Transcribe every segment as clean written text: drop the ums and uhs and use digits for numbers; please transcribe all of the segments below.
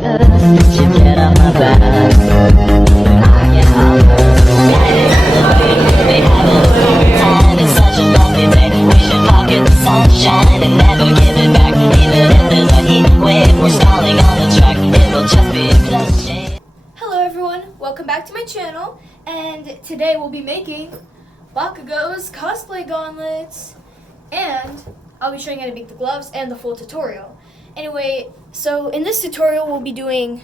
You get on my back. I get hollers. We have a good time. It's such a lovely day. We should pocket the sunshine and never give it back. Even if there's a heat wave, we're stalling on the track. It will just be a plus change. Hello everyone, welcome back to my channel, and today we'll be making Bakugo's cosplay gauntlets, and I'll be showing you how to make the gloves and the full tutorial. Anyway, so in this tutorial we'll be doing,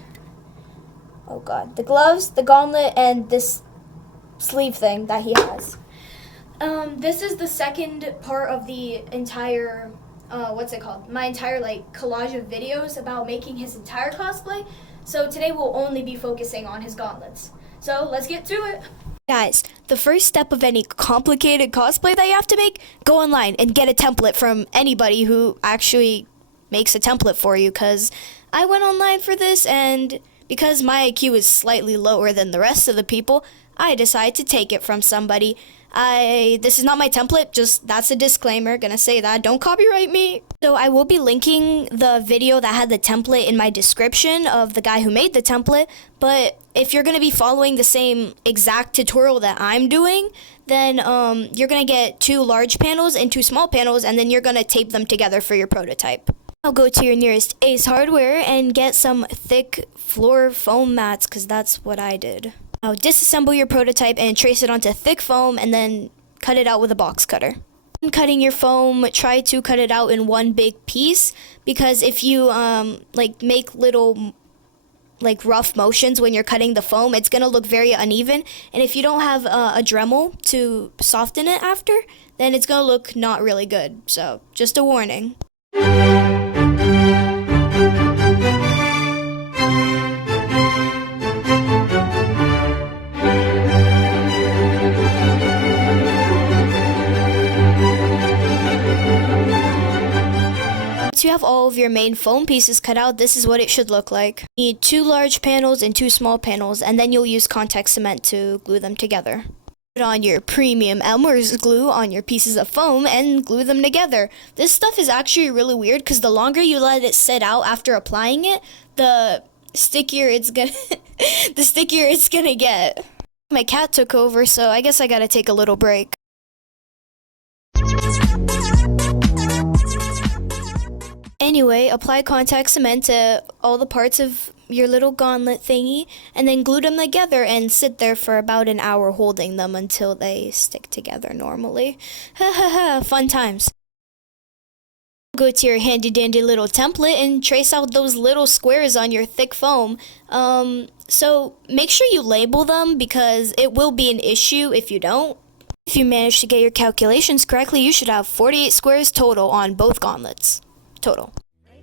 the gloves, the gauntlet, and this sleeve thing that he has. This is the second part of the entire, my entire collage of videos about making his entire cosplay. So today we'll only be focusing on his gauntlets. So let's get to it. Guys, the first step of any complicated cosplay that you have to make, go online and get a template from anybody who actually makes a template for you, because I went online for this, and because my IQ is slightly lower than the rest of the people, I decided to take it from somebody. This is not my template, that's a disclaimer, gonna say that, don't copyright me. So I will be linking the video that had the template in my description of the guy who made the template, but if you're gonna be following the same exact tutorial that I'm doing, then you're gonna get 2 large panels and 2 small panels, and then you're gonna tape them together for your prototype. I'll go to your nearest Ace Hardware and get some thick floor foam mats, because that's what I did. Now disassemble your prototype and trace it onto thick foam, and then cut it out with a box cutter. When cutting your foam, try to cut it out in one big piece, because if you make little rough motions when you're cutting the foam, it's gonna look very uneven, and if you don't have a Dremel to soften it after, then it's gonna look not really good. So just a warning. Once you have all of your main foam pieces cut out, this is what it should look like. You need 2 large panels and 2 small panels, and then you'll use contact cement to glue them together. Put on your premium Elmer's glue on your pieces of foam and glue them together. This stuff is actually really weird, because the longer you let it sit out after applying it, the stickier it's gonna get. My cat took over, so I guess I gotta take a little break. Anyway, apply contact cement to all the parts of your little gauntlet thingy, and then glue them together and sit there for about an hour holding them until they stick together normally. Ha ha ha, fun times. Go to your handy dandy little template and trace out those little squares on your thick foam. So make sure you label them, because it will be an issue if you don't. If you manage to get your calculations correctly, you should have 48 squares total on both gauntlets. Total. Free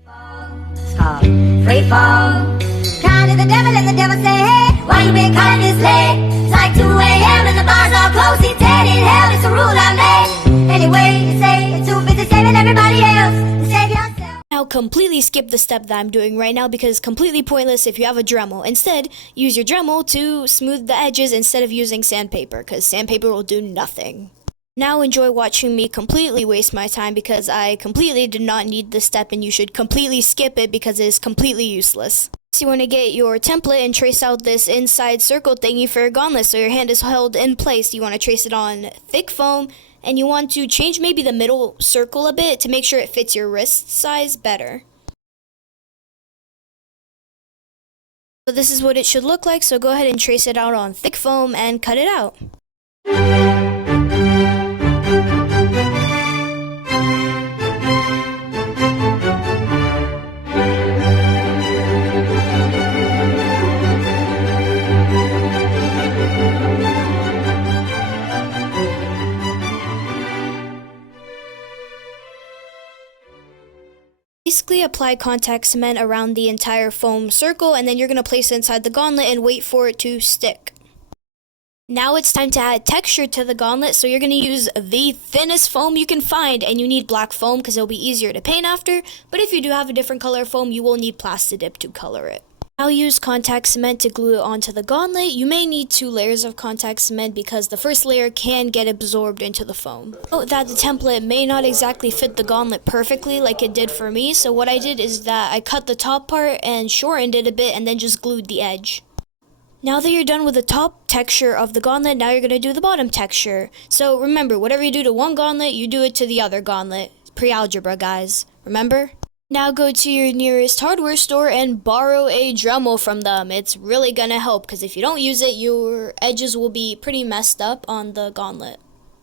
fall. Kind of the devil, and the devil say, hey, why you been calling this late? It's like 2 a.m. and the bars all closed. He's dead in hell, it's a rule I made. Anyway, you say you're too busy saving everybody else to save yourself. Now completely skip the step that I'm doing right now, because it's completely pointless if you have a Dremel. Instead, use your Dremel to smooth the edges instead of using sandpaper, because sandpaper will do nothing. Now enjoy watching me completely waste my time, because I completely did not need this step, and you should completely skip it because it is completely useless. So you want to get your template and trace out this inside circle thingy for your gauntlet so your hand is held in place. You want to trace it on thick foam, and you want to change maybe the middle circle a bit to make sure it fits your wrist size better. So this is what it should look like, so go ahead and trace it out on thick foam and cut it out. Basically apply contact cement around the entire foam circle, and then you're going to place it inside the gauntlet and wait for it to stick. Now it's time to add texture to the gauntlet, so you're going to use the thinnest foam you can find, and you need black foam because it'll be easier to paint after, but if you do have a different color foam, you will need Plastidip to color it. I'll use contact cement to glue it onto the gauntlet. You may need 2 layers of contact cement because the first layer can get absorbed into the foam. Note that the template may not exactly fit the gauntlet perfectly like it did for me, so what I did is that I cut the top part and shortened it a bit and then just glued the edge. Now that you're done with the top texture of the gauntlet, now you're going to do the bottom texture. So remember, whatever you do to one gauntlet, you do it to the other gauntlet. Pre-algebra, guys. Remember? Now go to your nearest hardware store and borrow a Dremel from them. It's really gonna help because if you don't use it, your edges will be pretty messed up on the gauntlet.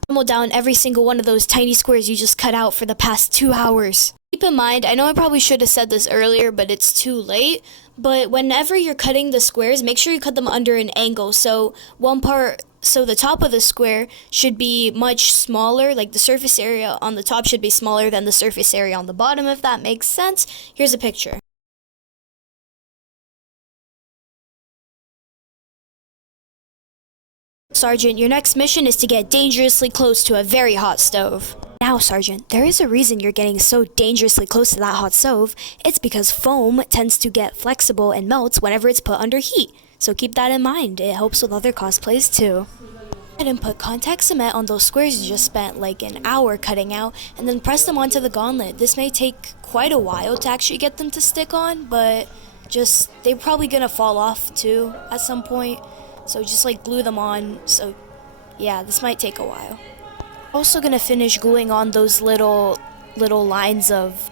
Dremel down every single one of those tiny squares you just cut out for the past 2 hours. Keep in mind, I know I probably should have said this earlier, but it's too late. But whenever you're cutting the squares, make sure you cut them under an angle. So the top of the square should be much smaller, like the surface area on the top should be smaller than the surface area on the bottom, if that makes sense. Here's a picture. Sergeant, your next mission is to get dangerously close to a very hot stove. Now, Sergeant, there is a reason you're getting so dangerously close to that hot stove. It's because foam tends to get flexible and melts whenever it's put under heat. So keep that in mind. It helps with other cosplays too. And then put contact cement on those squares you just spent like an hour cutting out, and then press them onto the gauntlet. This may take quite a while to actually get them to stick on, but they're probably gonna fall off too at some point. So just like glue them on. So yeah, this might take a while. Also gonna finish gluing on those little lines of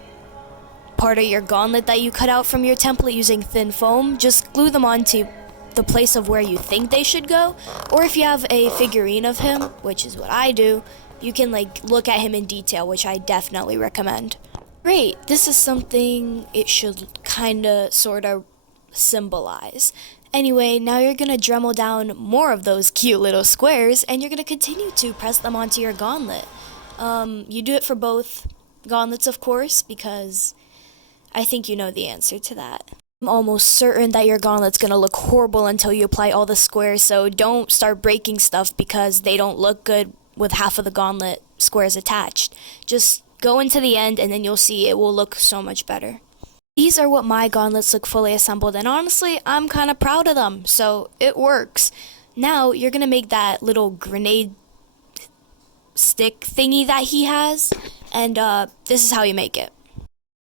part of your gauntlet that you cut out from your template using thin foam. Just glue them onto the place of where you think they should go, or if you have a figurine of him, which is what I do, you can like look at him in detail, which I definitely recommend. Great, this is something it should kinda sorta symbolize. Anyway, now you're gonna Dremel down more of those cute little squares, and you're gonna continue to press them onto your gauntlet. You do it for both gauntlets, of course, because I think you know the answer to that. I'm almost certain that your gauntlet's gonna look horrible until you apply all the squares, so don't start breaking stuff because they don't look good with half of the gauntlet squares attached. Just go into the end and then you'll see it will look so much better. These are what my gauntlets look fully assembled, and honestly, I'm kind of proud of them, so it works. Now, you're gonna make that little grenade stick thingy that he has, and this is how you make it.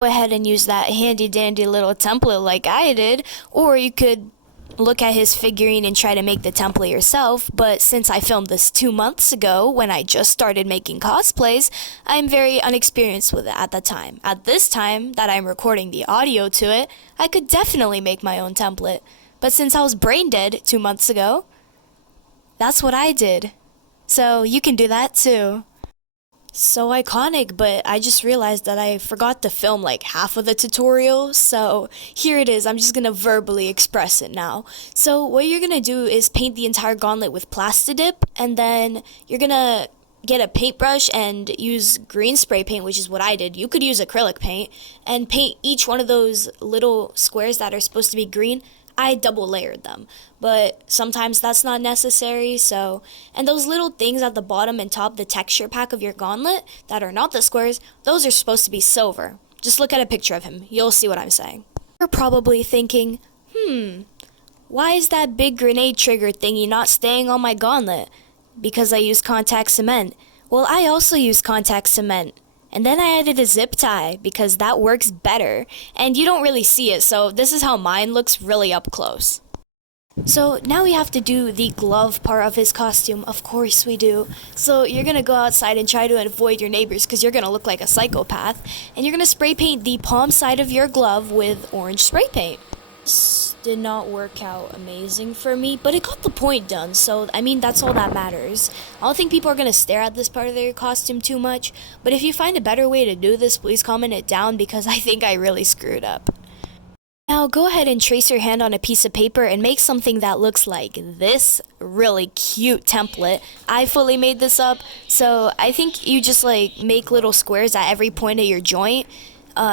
Go ahead and use that handy dandy little template like I did, or you could look at his figurine and try to make the template yourself, but since I filmed this 2 months ago when I just started making cosplays, I'm very unexperienced with it at the time. At this time that I'm recording the audio to it, I could definitely make my own template, but since I was brain dead 2 months ago, that's what I did. So you can do that too. So iconic, but I just realized that I forgot to film like half of the tutorial, so here it is. I'm just gonna verbally express it now. So what you're gonna do is paint the entire gauntlet with Plastidip, and then you're gonna get a paintbrush and use green spray paint, which is what I did. You could use acrylic paint and paint each one of those little squares that are supposed to be green. I double layered them, but sometimes that's not necessary, and those little things at the bottom and top, the texture pack of your gauntlet that are not the squares, those are supposed to be silver. Just look at a picture of him, you'll see what I'm saying. You're probably thinking, why is that big grenade trigger thingy not staying on my gauntlet? Because I use contact cement. Well, I also use contact cement. And then I added a zip tie because that works better. And you don't really see it, so this is how mine looks really up close. So now we have to do the glove part of his costume. Of course we do. So you're gonna go outside and try to avoid your neighbors because you're gonna look like a psychopath. And you're gonna spray paint the palm side of your glove with orange spray paint. This did not work out amazing for me, but it got the point done, so I mean that's all that matters. I don't think people are gonna stare at this part of their costume too much, but if you find a better way to do this, please comment it down because I think I really screwed up. Now go ahead and trace your hand on a piece of paper and make something that looks like this really cute template. I fully made this up, so I think you just like make little squares at every point of your joint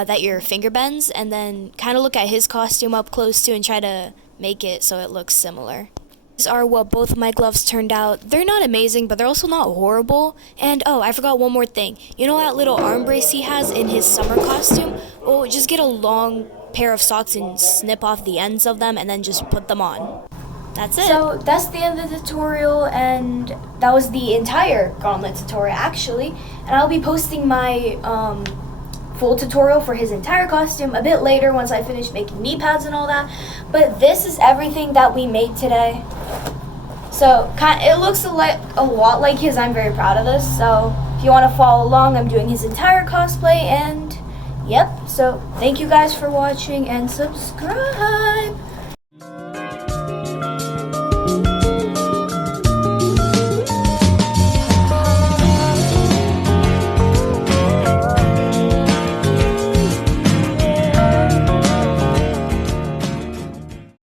that your finger bends, and then kind of look at his costume up close too and try to make it so it looks similar. These are what both of my gloves turned out. They're not amazing, but they're also not horrible. And oh, I forgot one more thing. You know that little arm brace he has in his summer costume? Oh, just get a long pair of socks and snip off the ends of them and then just put them on. That's it. So that's the end of the tutorial, and that was the entire gauntlet tutorial actually. And I'll be posting my full tutorial for his entire costume a bit later once I finish making knee pads and all that. But this is everything that we made today. So it looks a lot like his. I'm very proud of this. So if you want to follow along, I'm doing his entire cosplay, and yep. So thank you guys for watching and subscribe.